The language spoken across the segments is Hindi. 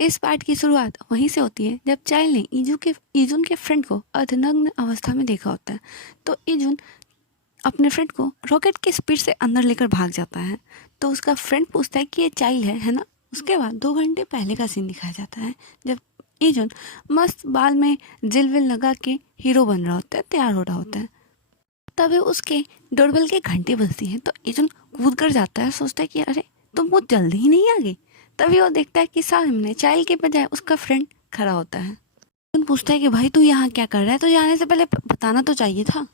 इस पार्ट की शुरुआत वहीं से होती है जब चाइल्ड ने इजुन के फ्रेंड को अर्धनग्न अवस्था में देखा होता है। तो इजुन अपने फ्रेंड को रॉकेट की स्पीड से अंदर लेकर भाग जाता है। तो उसका फ्रेंड पूछता है कि ये चाइल्ड है ना। उसके बाद 2 घंटे पहले का सीन दिखाया जाता है जब इजुन मस्त बाल में जिल विल लगा के हीरो बन रहा होता है, तैयार हो रहा होता है। तभी उसके डोरबेल की घंटी बजती है तो इजुन कूद कर जाता है, सोचता है कि अरे तुम बहुत जल्दी ही नहीं आ गई। तभी वो देखता है कि सामने चाइल्ड के बजाय उसका फ्रेंड खड़ा होता है। इजुन पूछता है कि भाई तू यहाँ क्या कर रहा है, तो जाने से पहले बताना तो चाहिए था।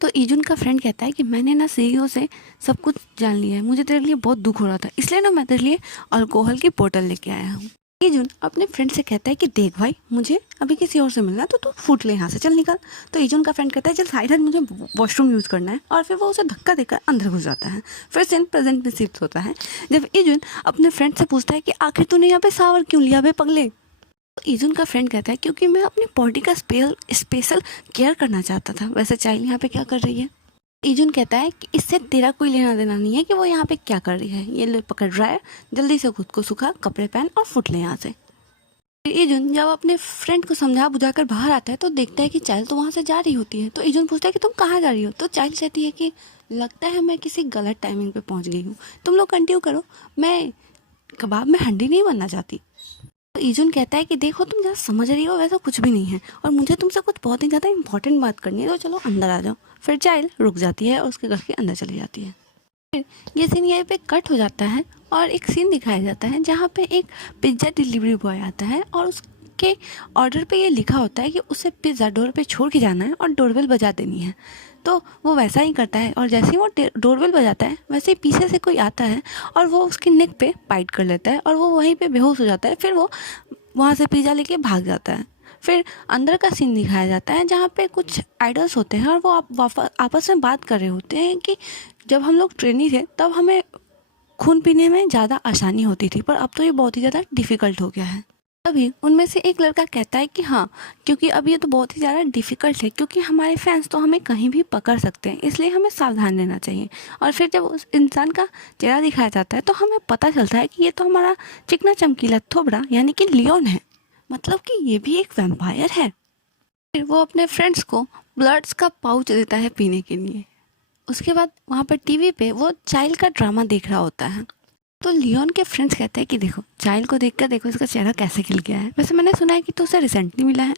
तो इजुन का फ्रेंड कहता है कि मैंने ना सीईओ से सब कुछ जान लिया है, मुझे तेरे लिए बहुत दुख हो रहा था, इसलिए ना मैं तेरे लिए अल्कोहल की बोतल लेके आया हूँ। इजुन अपने फ्रेंड से कहता है कि देख भाई मुझे अभी किसी और से मिलना है तो तू फूट ले यहाँ से, चल निकल। तो इजुन का फ्रेंड कहता है चल साइड हट, मुझे वॉशरूम यूज़ करना है, और फिर वो उसे धक्का देकर अंदर घुस जाता है। फिर सीन प्रेजेंट में शिफ्ट होता है जब इजुन अपने फ्रेंड से पूछता है कि आखिर तूने यहाँ पे शावर क्यों लिया बे पगले। तो इजुन का फ्रेंड कहता है क्योंकि मैं अपनी बॉडी का स्पेशल केयर करना चाहता था। वैसे चाइल्ड यहाँ पे क्या कर रही है। इजुन कहता है कि इससे तेरा कोई लेना देना नहीं है कि वो यहाँ पे क्या कर रही है, ये ले पकड़ रहा है, जल्दी से खुद को सुखा, कपड़े पहन और फुट ले यहाँ से। इजुन जब अपने फ्रेंड को समझा बुझाकर बाहर आता है तो देखता है कि चाइल्ड तो वहाँ से जा रही होती है। तो इजुन पूछता है कि तुम कहाँ जा रही हो। तो चाइल्ड कहती है कि लगता है मैं किसी गलत टाइमिंग पे पहुँच गई हूँ, तुम लोग कंटिन्यू करो, मैं कबाब में हंडी नहीं बनना चाहती। तो इजुन कहता है कि देखो तुम जहाँ समझ रही हो वैसा कुछ भी नहीं है, और मुझे तुमसे कुछ बहुत ही ज़्यादा इंपॉर्टेंट बात करनी है, तो चलो अंदर आ जाओ। फिर चाइल्ड रुक जाती है और उसके घर के अंदर चली जाती है। फिर ये सीन यहाँ पे कट हो जाता है और एक सीन दिखाया जाता है जहाँ पे एक पिज्ज़ा डिलीवरी बॉय आता है और उसके ऑर्डर पे ये लिखा होता है कि उसे पिज़्ज़ा डोर पे छोड़ के जाना है और डोरबेल बजा देनी है। तो वो वैसा ही करता है और जैसे ही वो डोरबेल बजाता है वैसे ही पीछे से कोई आता है और वो उसकी नेक पे बाइट कर लेता है और वो वहीं पे बेहोश हो जाता है। फिर वो वहाँ से पिज़्ज़ा लेके भाग जाता है। फिर अंदर का सीन दिखाया जाता है जहाँ पे कुछ आइडल्स होते हैं और वो आपस में बात कर रहे होते हैं कि जब हम लोग ट्रेनी थे तब हमें खून पीने में ज़्यादा आसानी होती थी, पर अब तो ये बहुत ही ज़्यादा डिफ़िकल्ट हो गया है। अभी उनमें से एक लड़का कहता है कि हाँ, क्योंकि अब ये तो बहुत ही ज़्यादा डिफ़िकल्ट है, क्योंकि हमारे फैंस तो हमें कहीं भी पकड़ सकते हैं, इसलिए हमें सावधान रहना चाहिए। और फिर जब उस इंसान का चेहरा दिखाया जाता है तो हमें पता चलता है कि ये तो हमारा चिकना चमकीला थोबड़ा यानी कि लियोन है, मतलब कि ये भी एक वैम्पायर है। फिर वो अपने फ्रेंड्स को ब्लड्स का पाउच देता है पीने के लिए। उसके बाद वहाँ पर टीवी पे वो चाइल्ड का ड्रामा देख रहा होता है। तो लियोन के फ्रेंड्स कहते हैं कि देखो चाइल्ड को देखकर देखो इसका चेहरा कैसे खिल गया है, वैसे मैंने सुना है कि तो उसे रिसेंटली मिला है।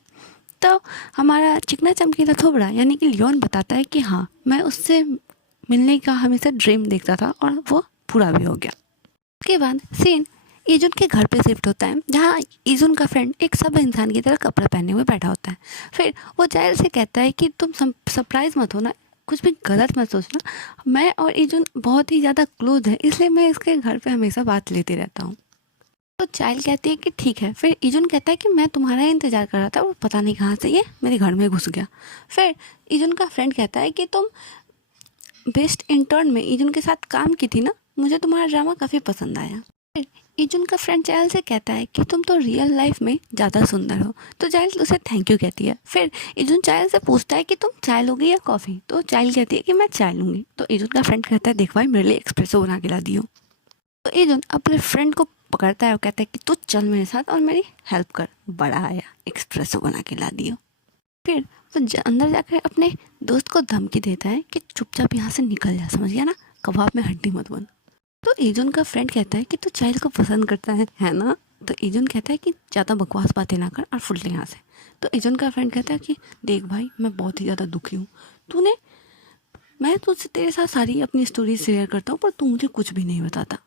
तो हमारा चिकना चमकीला थोबड़ा यानी कि लियोन बताता है कि हाँ, मैं उससे मिलने का हमेशा ड्रीम देखता था और वो पूरा भी हो गया। उसके बाद सीन इजुन के घर पे शिफ्ट होता है जहाँ इजुन का फ्रेंड एक सब इंसान की तरह कपड़े पहने हुए बैठा होता है। फिर वो चाइल्ड से कहता है कि तुम सरप्राइज मत होना, कुछ भी गलत मत सोचना, मैं और इजुन बहुत ही ज़्यादा क्लोज है, इसलिए मैं इसके घर पे हमेशा बात लेती रहता हूँ। तो चाइल्ड कहती है कि ठीक है। फिर इजुन कहता है कि मैं तुम्हारा इंतज़ार कर रहा था, वो पता नहीं कहाँ से ये मेरे घर में घुस गया। फिर इजुन का फ्रेंड कहता है कि तुम बेस्ट इंटर्न में इजुन के साथ काम की थी ना, मुझे तुम्हारा ड्रामा काफ़ी पसंद आया। फिर इजुन का फ्रेंड चाइल्ड से कहता है कि तुम तो रियल लाइफ में ज़्यादा सुंदर हो, तो चाइल्ड उसे थैंक यू कहती है। फिर इजुन चाइल्ड से पूछता है कि तुम चाय लोगी या कॉफ़ी, तो चाइल्ड कहती है कि मैं चाय लूँगी। तो इजुन का फ्रेंड कहता है देख भाई मेरे लिए एक्सप्रेसो बना के ला दियो। तो इजुन अपने फ्रेंड को पकड़ता है और कहता है कि तू चल मेरे साथ और मेरी हेल्प कर, बड़ा आया एक्सप्रेसो बना के ला दियो। फिर वो अंदर जाकर अपने दोस्त को धमकी देता है कि चुपचाप यहाँ से निकल जा, समझ गया ना, कबाब में हड्डी मत बन। तो इजुन का फ्रेंड कहता है कि तू चाइल्ड को पसंद करता है ना। तो इजुन कहता है कि ज़्यादा बकवास बातें ना कर और फुट ले यहाँ से। तो इजुन का फ्रेंड कहता है कि देख भाई मैं बहुत ही ज़्यादा दुखी हूँ, तूने मैं तुझसे तेरे साथ सारी अपनी स्टोरी शेयर करता हूँ पर तू मुझे कुछ भी नहीं बताता,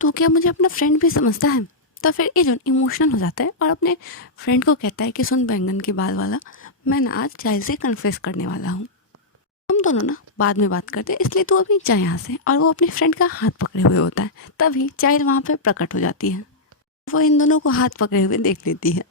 तो क्या मुझे अपना फ्रेंड भी समझता है। तो फिर इजुन इमोशनल हो जाता है और अपने फ्रेंड को कहता है कि सुन बैंगन के बाल वाला, मैं ना आज चाइल्ड से कन्फेस करने वाला हूँ, हम दोनों ना बाद में बात करते हैं, इसलिए तू अभी जा यहाँ से। और वो अपने फ्रेंड का हाथ पकड़े हुए होता है। तभी चाइल्ड वहाँ पे प्रकट हो जाती है, वो इन दोनों को हाथ पकड़े हुए देख लेती है।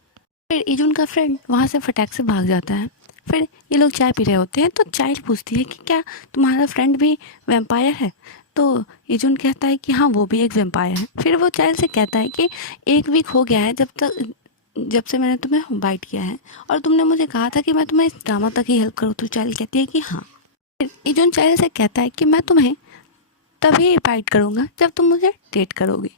फिर इजुन का फ्रेंड वहाँ से फटाक से भाग जाता है। फिर ये लोग चाय पी रहे होते हैं तो चाइल्ड पूछती है कि क्या तुम्हारा फ्रेंड भी वैम्पायर है। तो इजुन कहता है कि हाँ वो भी एक वैम्पायर है। फिर वो चाइल्ड से कहता है कि 1 वीक हो गया है जब से मैंने तुम्हें बाइट किया है, और तुमने मुझे कहा था कि मैं तुम्हें इस ड्रामा तक ही हेल्प करूँ। तो चाइल्ड कहती है कि हाँ। फिर इजुन चाइल्ड से कहता है कि मैं तुम्हें तभी बाइट करूँगा जब तुम मुझे डेट करोगे।